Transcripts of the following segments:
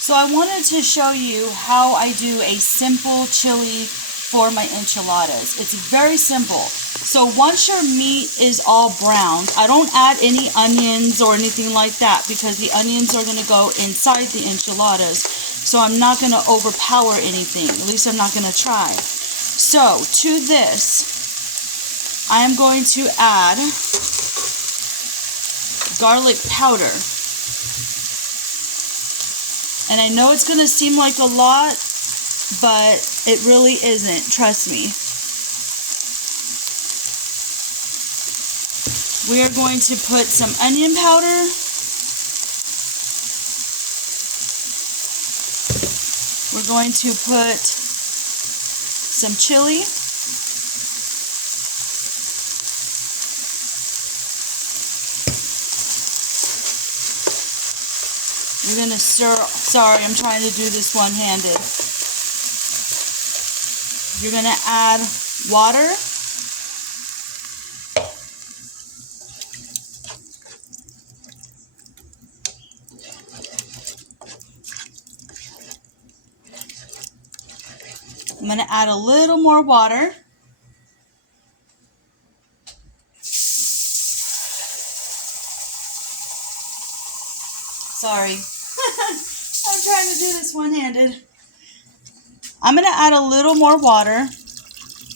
So I wanted to show you how I do a simple chili for my enchiladas. It's very simple. So once your meat is all browned, I don't add any onions or anything like that because the onions are going to go inside the enchiladas. So I'm not going to overpower anything. At least I'm not going to try. So to this, I am going to add garlic powder. And I know it's going to seem like a lot, but it really isn't. Trust me. We are going to put some onion powder. We're going to put some chili. You're going to stir. Sorry, I'm trying to do this one-handed. You're going to add water. I'm going to add a little more water. Sorry. I'm trying to do this one-handed. I'm going to add a little more water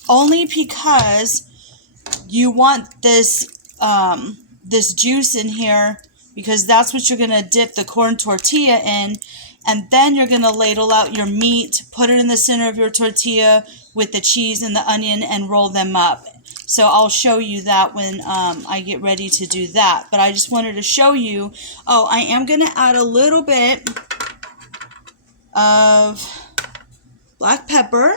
only because you want this this juice in here, because that's what you're going to dip the corn tortilla in, and then you're going to ladle out your meat, put it in the center of your tortilla with the cheese and the onion, and roll them up. So I'll show you that when I get ready to do that. But I just wanted to show you. Oh, I am going to add a little bit of black pepper.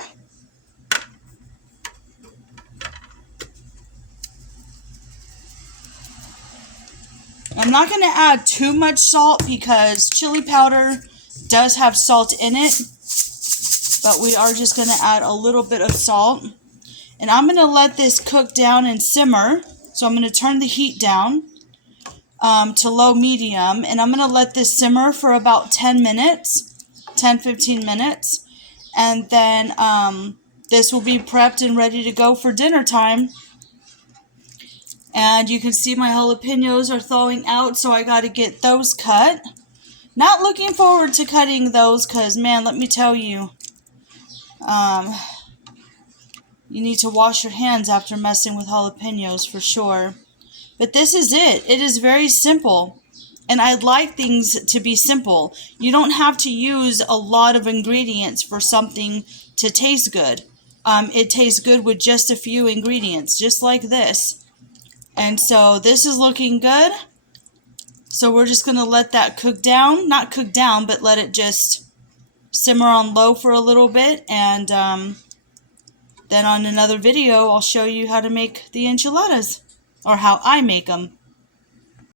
I'm not going to add too much salt because chili powder does have salt in it. But we are just going to add a little bit of salt. And I'm going to let this cook down and simmer. So I'm going to turn the heat down to low medium. And I'm going to let this simmer for about 10 minutes, 10-15 minutes. And then this will be prepped and ready to go for dinner time. And you can see my jalapenos are thawing out, so I got to get those cut. Not looking forward to cutting those because, man, let me tell you, you need to wash your hands after messing with jalapenos for sure. But this is it. It is very simple. And I like things to be simple. You don't have to use a lot of ingredients for something to taste good. It tastes good with just a few ingredients, just like this. And so this is looking good. So we're just going to let that cook down. Not cook down, but let it just simmer on low for a little bit. And then on another video, I'll show you how to make the enchiladas. Or how I make them.